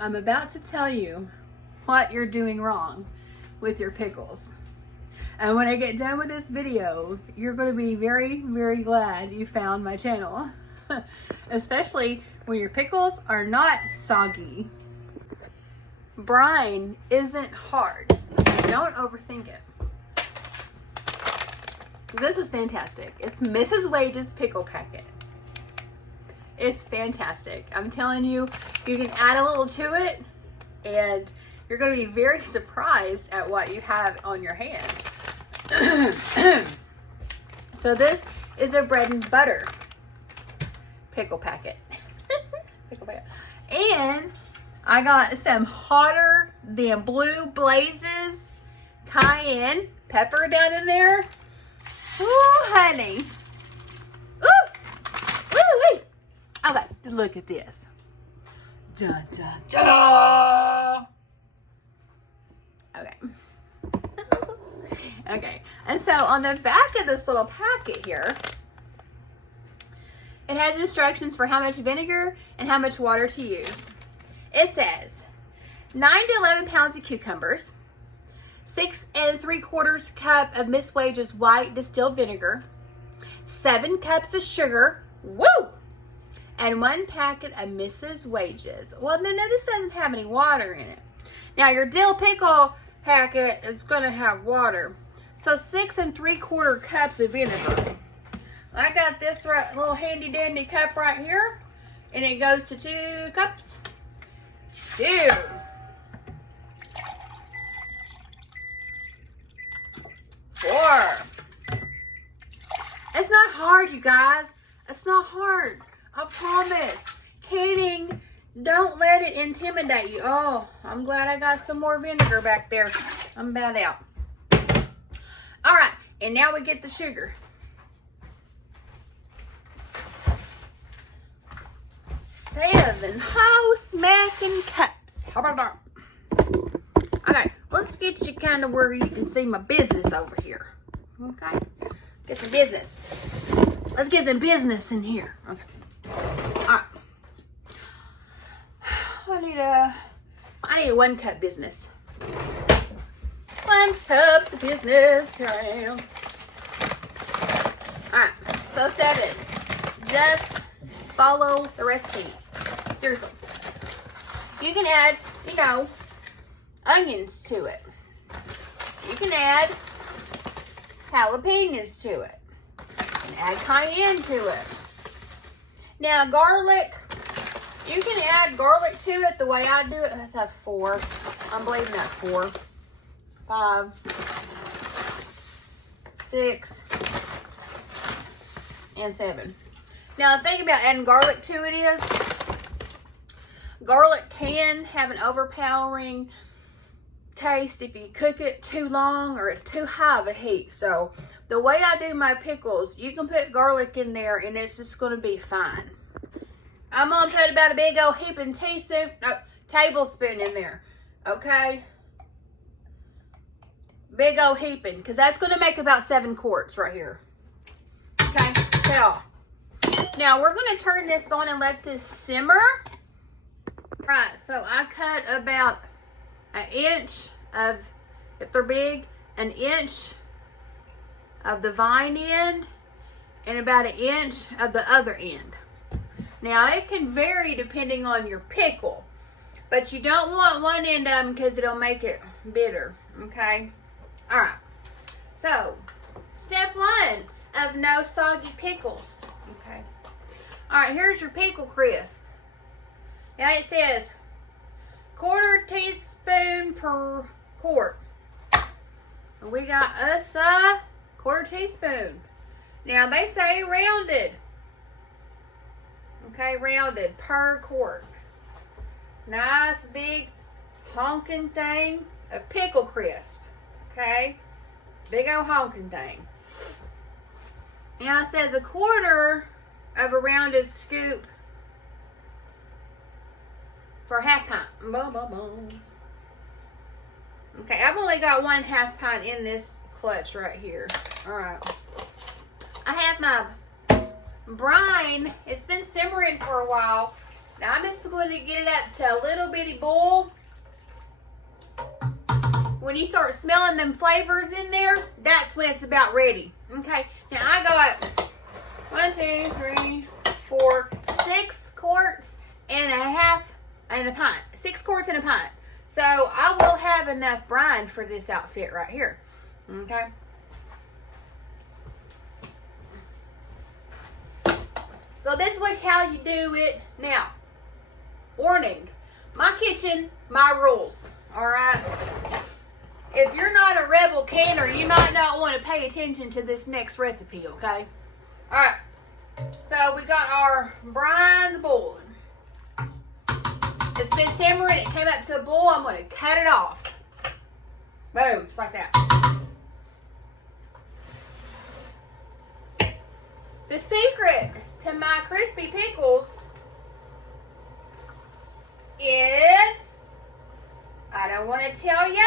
I'm about to tell you what you're doing wrong with your pickles. And when I get done with this video, you're going to be very, very glad you found my channel. Especially when your pickles are not soggy. Brine isn't hard. Don't overthink it. This is fantastic. It's Mrs. Wage's pickle packet. It's fantastic. I'm telling you, you can add a little to it and you're going to be very surprised at what you have on your hands. So this is a bread and butter pickle packet. Pickle packet. And I got some hotter than blue blazes cayenne pepper down in there. Ooh, honey. Ooh. Woo-wee. Okay, look at this. Dun, dun, dun. Okay. Okay, and so on the back of this little packet here, it has instructions for how much vinegar and how much water to use. It says 9 to 11 pounds of cucumbers, 6 3/4 cup of Miss Wage's white distilled vinegar, 7 cups of sugar, woo, and 1 packet of Mrs. Wage's. Well, no, this doesn't have any water in it. Now, your dill pickle packet is going to have water. So 6 3/4 cups of vinegar. I got this little handy dandy cup right here, and it goes to 2 cups. 2. 4. It's not hard, you guys. It's not hard. I promise. Kidding. Don't let it intimidate you. Oh, I'm glad I got some more vinegar back there. I'm about out. All right, and now we get the sugar. 7 whole smacking cups. How about that? Okay, let's get you kind of where you can see my business over here. Okay, get some business. Let's get some business in here. Okay. All right. I need a 1 cup business. 1 cup of business. Here I am. Alright, so 7. Just follow the recipe. Seriously. You can add, onions to it. You can add jalapenos to it. You can add cayenne to it. Now, garlic. You can add garlic to it the way I do it. That's 4. I'm believing that's 4. 5. 6. And 7. Now, the thing about adding garlic to it is, garlic can have an overpowering taste if you cook it too long or at too high of a heat. So, the way I do my pickles, you can put garlic in there and it's just going to be fine. I'm going to put about a big old heaping tablespoon in there, okay? Big old heaping, because that's going to make about 7 quarts right here. Okay, so now we're going to turn this on and let this simmer. Right, so I cut about 1 inch of, if they're big, 1 inch of the vine end and about 1 inch of the other end. Now, it can vary depending on your pickle, but you don't want one end of them because it'll make it bitter, okay? All right, so step 1 of no soggy pickles, okay? All right, here's your pickle crisp. Now, it says 1/4 teaspoon per quart. And we got us a 1/4 teaspoon. Now, they say rounded. Okay, rounded per quart. Nice big honking thing of pickle crisp. Okay, big old honking thing. Now it says 1/4 of a rounded scoop for 1/2 pint. Boom, boom, boom. Okay, I've only got 1/2 pint in this clutch right here. All right, I have my brine. It's been simmering for a while. Now I'm just going to get it up to a little bitty boil. When you start smelling them flavors in there, that's when it's about ready. Okay, now I got 1, 2, 3, 4, 6 quarts and a half and a pint. 6 quarts and a pint. So I will have enough brine for this outfit right here. Okay. So this is how you do it. Now, warning, my kitchen, my rules. Alright? If you're not a rebel canner, you might not want to pay attention to this next recipe, okay? Alright. So we got our brines boiling. It's been simmering. It came up to a boil. I'm going to cut it off. Boom. Just like that. The secret to my crispy pickles is, I don't want to tell you.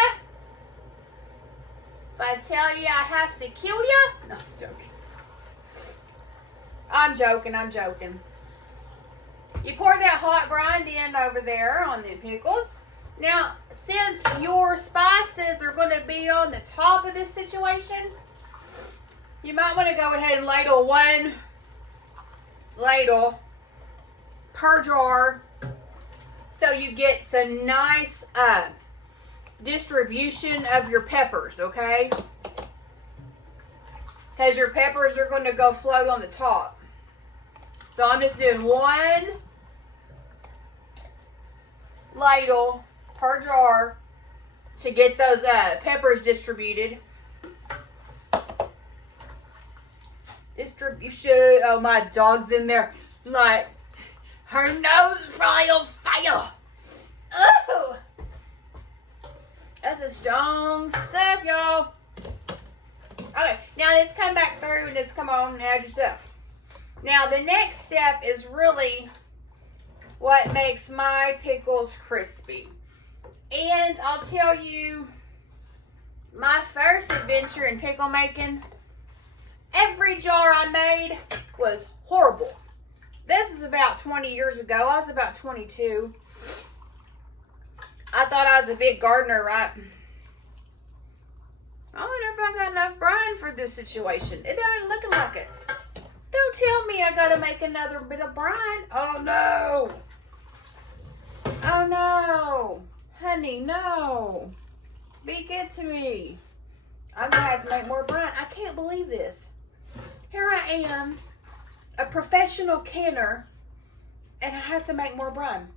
If I tell you, I have to kill you. No, I'm just joking. I'm joking. You pour that hot brine in over there on the pickles. Now, since your spices are going to be on the top of this situation, you might want to go ahead and ladle 1 ladle per jar so you get some nice distribution of your peppers, okay? Because your peppers are going to go float on the top. So I'm just doing 1 ladle per jar to get those peppers distributed. Distribution. Oh, my dog's in there. Like, her nose is probably on fire. Oh, that's a strong stuff, y'all. Okay, now let's come back through and just come on and add your stuff. Now, the next step is really what makes my pickles crispy. And I'll tell you, my first adventure in pickle making, every jar I made was horrible. This is about 20 years ago. I was about 22. I thought I was a big gardener, right? I wonder if I got enough brine for this situation. It doesn't look like it. Don't tell me I gotta make another bit of brine. Oh no. Oh no. Honey, no. Be good to me. I'm gonna have to make more brine. I can't believe this. Here I am, a professional canner, and I had to make more brine.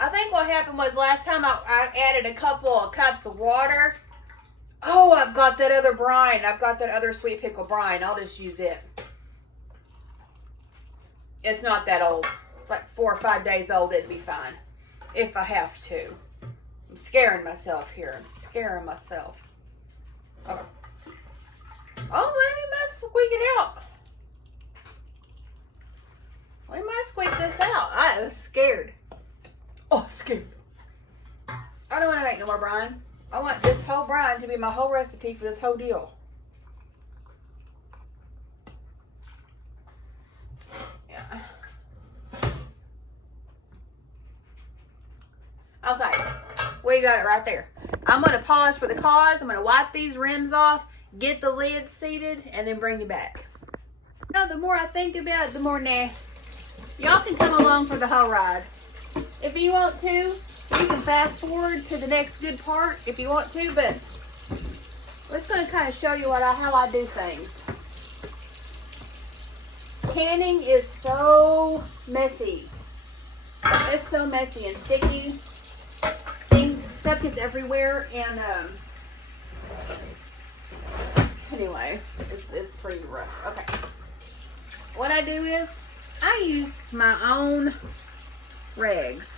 I think what happened was last time I added a couple of cups of water. Oh, I've got that other brine. I've got that other sweet pickle brine. I'll just use it. It's not that old. It's like 4 or 5 days old. It'd be fine if I have to. I'm scaring myself here. I'm scaring myself. Okay. Oh, maybe must squeak it out. We must squeak this out. I was scared. Oh, scared. I don't want to make no more brine. I want this whole brine to be my whole recipe for this whole deal. Yeah. Okay. We got it right there. I'm going to pause for the cause. I'm going to wipe these rims off, get the lid seated, and then bring you back. Now, the more I think about it, the more nah. Y'all can come along for the whole ride. If you want to, you can fast forward to the next good part if you want to, but I'm just going to kind of show you how I do things. Canning is so messy. It's so messy and sticky. Stuff gets everywhere, and anyway, it's pretty rough. Okay. What I do is I use my own rags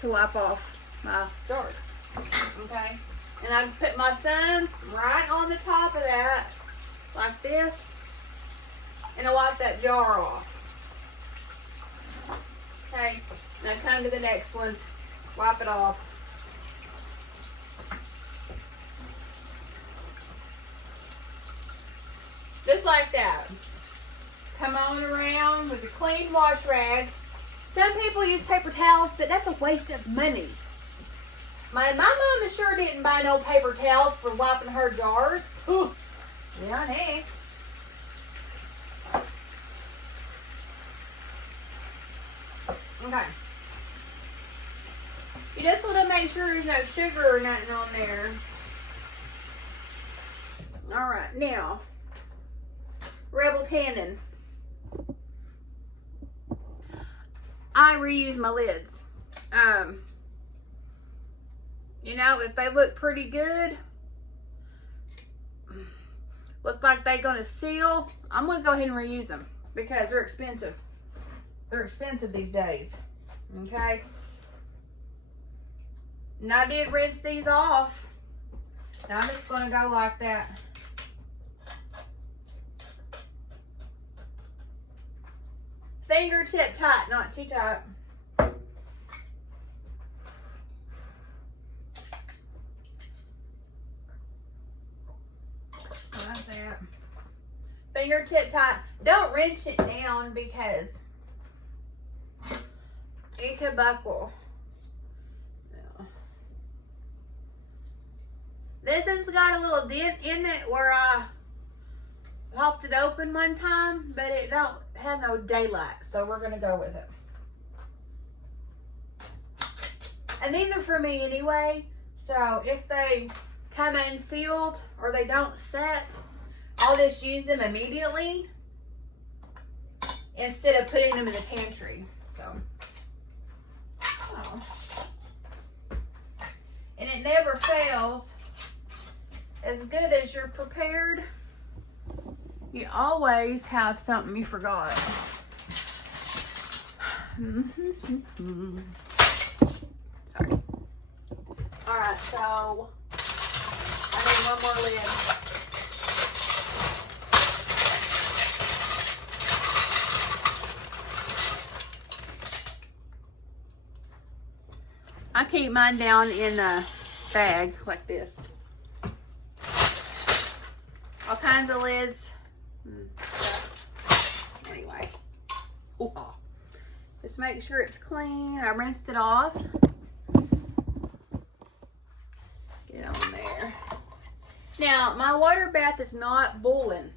to wipe off my jars. Okay. And I put my thumb right on the top of that, like this, and I wipe that jar off. Okay. Now come to the next one, wipe it off. Just like that. come on around with a clean wash rag. Some people use paper towels, but that's a waste of money. My mama sure didn't buy no paper towels for wiping her jars. Ooh, yeah, hey. Okay. You just want to make sure there's no sugar or nothing on there. Alright, now, Rebel Cannon. I reuse my lids. You know, if they look pretty good, look like they're going to seal, I'm going to go ahead and reuse them because they're expensive. They're expensive these days. Okay? And I did rinse these off. Now I'm just going to go like that. Fingertip tight, not too tight. Like that. Fingertip tight. Don't wrench it down because it could buckle. Yeah. This one's got a little dent in it where I popped it open one time, but it don't have no daylight, so we're gonna go with it. And these are for me anyway, so if they come unsealed or they don't set, I'll just use them immediately instead of putting them in the pantry. So, oh. And it never fails. As good as you're prepared, you always have something you forgot. Sorry. Alright, so I need one more lid. I keep mine down in a bag like this. All kinds of lids. Anyway, just make sure it's clean. I rinsed it off. Get on there. Now, my water bath is not boiling.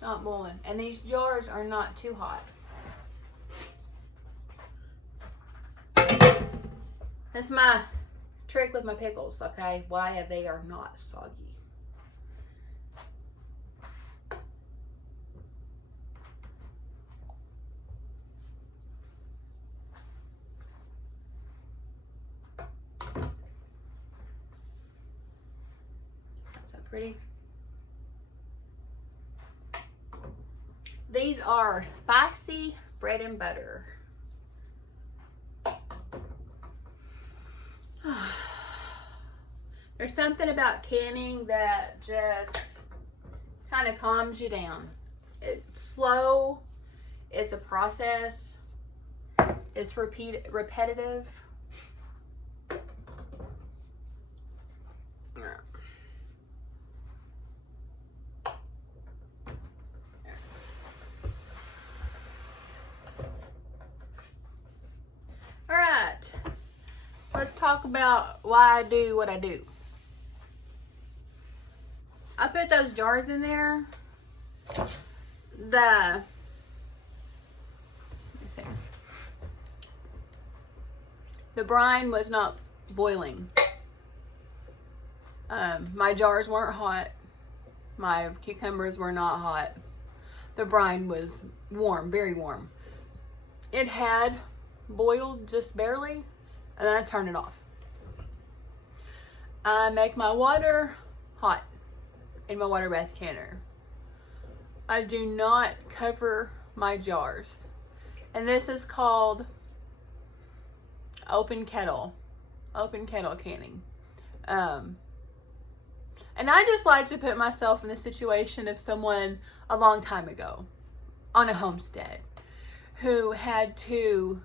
Not boiling. And these jars are not too hot. That's my trick with my pickles, okay? Why they are not soggy. That's so pretty. These are spicy bread and butter. There's something about canning that just kind of calms you down. It's slow. It's a process. It's repetitive. Alright. Let's talk about why I do what I do. I put those jars in there. Let me see. The brine was not boiling. My jars weren't hot. My cucumbers were not hot. The brine was warm, very warm. It had boiled just barely, and then I turned it off. I make my water hot in my water bath canner. I do not cover my jars. And this is called open kettle canning. And I just like to put myself in the situation of someone a long time ago on a homestead who had to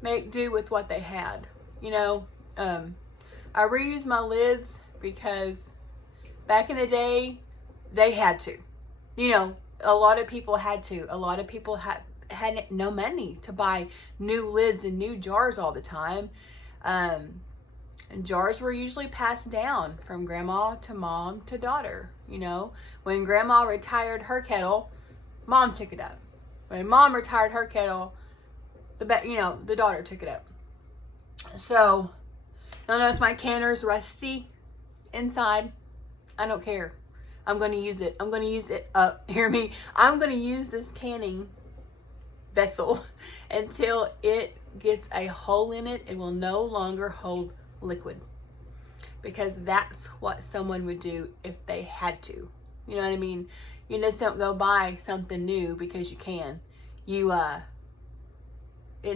make do with what they had. You know, I reuse my lids because back in the day, they had to. You know, a lot of people had to. A lot of people had no money to buy new lids and new jars all the time. And jars were usually passed down from grandma to mom to daughter. You know, when grandma retired her kettle, mom took it up. When mom retired her kettle, the daughter took it up. So, you'll notice my canner's rusty inside. I don't care. I'm going to use it. I'm going to use it. Hear me. I'm going to use this canning vessel until it gets a hole in it and will no longer hold liquid. Because that's what someone would do if they had to. You know what I mean? You just don't go buy something new because you can. It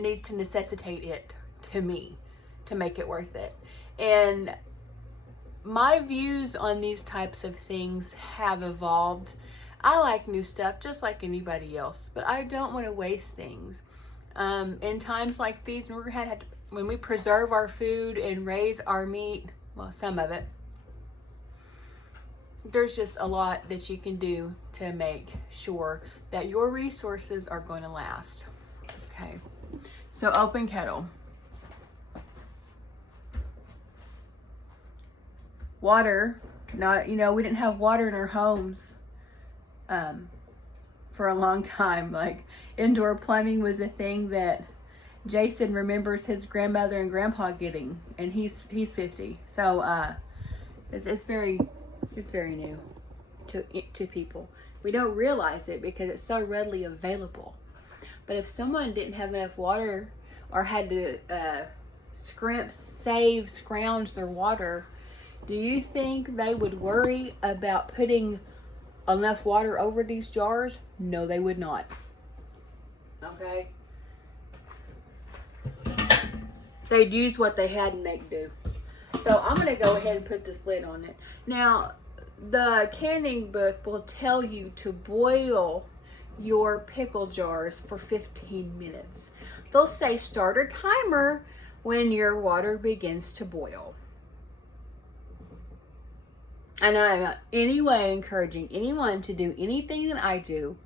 needs to necessitate it to me to make it worth it. And my views on these types of things have evolved. I like new stuff just like anybody else, but I don't want to waste things. In times like these, when we preserve our food and raise our meat, well, some of it, there's just a lot that you can do to make sure that your resources are going to last. Okay, so open kettle. Water, we didn't have water in our homes for a long time. Like, indoor plumbing was a thing that Jason remembers his grandmother and grandpa getting, and he's 50. So it's very new to people. We don't realize it because it's so readily available. But if someone didn't have enough water or had to scrounge their water, do you think they would worry about putting enough water over these jars? No, they would not. Okay? They'd use what they had and make do. So I'm going to go ahead and put this lid on it. Now, the canning book will tell you to boil your pickle jars for 15 minutes. They'll say start a timer when your water begins to boil. And I'm anyway encouraging anyone to do anything that I do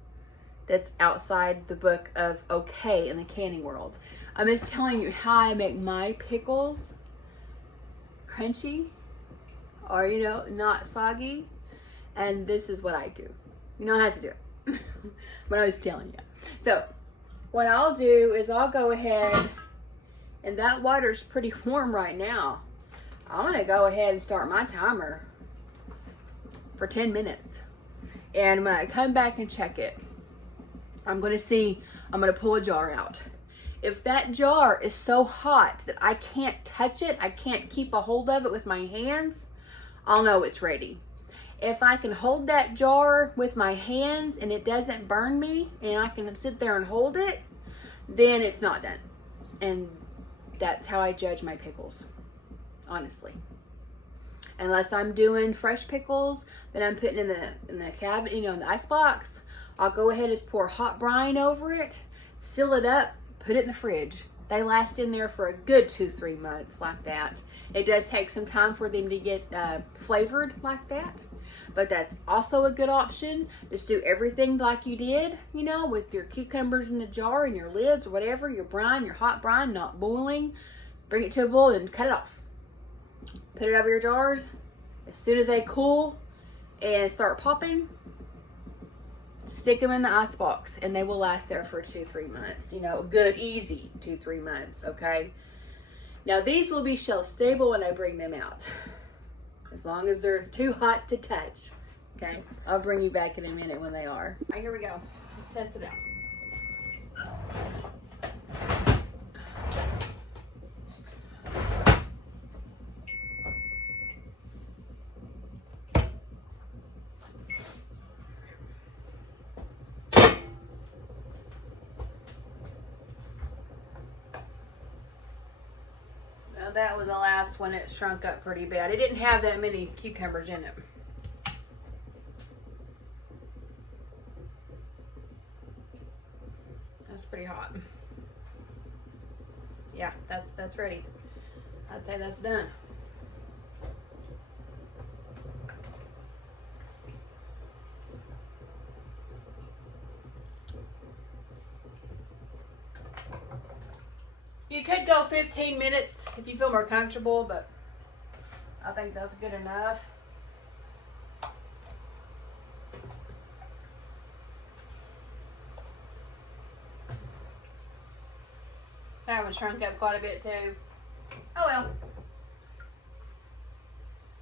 that's outside the book of okay in the canning world. I'm just telling you how I make my pickles crunchy or, not soggy. And this is what I do. You know how to do it. But I was telling you. So what I'll do is I'll go ahead, and that water's pretty warm right now. I'm going to go ahead and start my timer for 10 minutes. And when I come back and check it, I'm going to pull a jar out. If that jar is so hot that I can't touch it, I can't keep a hold of it with my hands, I'll know it's ready. If I can hold that jar with my hands and it doesn't burn me and I can sit there and hold it, then it's not done. And that's how I judge my pickles, honestly. Unless I'm doing fresh pickles that I'm putting in the cabinet, in the ice box, I'll go ahead and just pour hot brine over it, seal it up, put it in the fridge. They last in there for a good 2-3 months like that. It does take some time for them to get flavored like that, but that's also a good option. Just do everything like you did, with your cucumbers in the jar and your lids or whatever, your brine, your hot brine, not boiling. Bring it to a boil and cut it off. Put it over your jars. As soon as they cool and start popping, stick them in the ice box and they will last there for 2-3 months. Good, easy 2-3 months, okay? Now these will be shelf stable when I bring them out. As long as they're too hot to touch, okay? I'll bring you back in a minute when they are. All right, here we go. Let's test it out. That was the last one. It shrunk up pretty bad. It didn't have that many cucumbers in it. That's pretty hot. Yeah, that's ready. I'd say that's done. You could go 15 minutes if you feel more comfortable, but I think that's good enough. That one shrunk up quite a bit too. Oh well.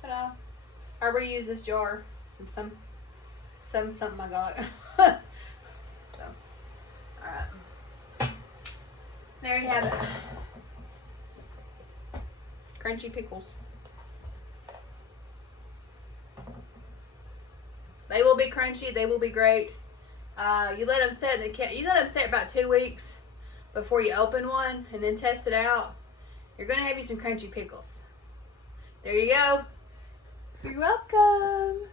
Ta-da. I reuse this jar from something I got. So, alright. There you have it. Crunchy pickles. They will be crunchy. They will be great. You let them sit you let them sit about 2 weeks before you open one, and then test it out. You're gonna have you some crunchy pickles. There you go. You're welcome.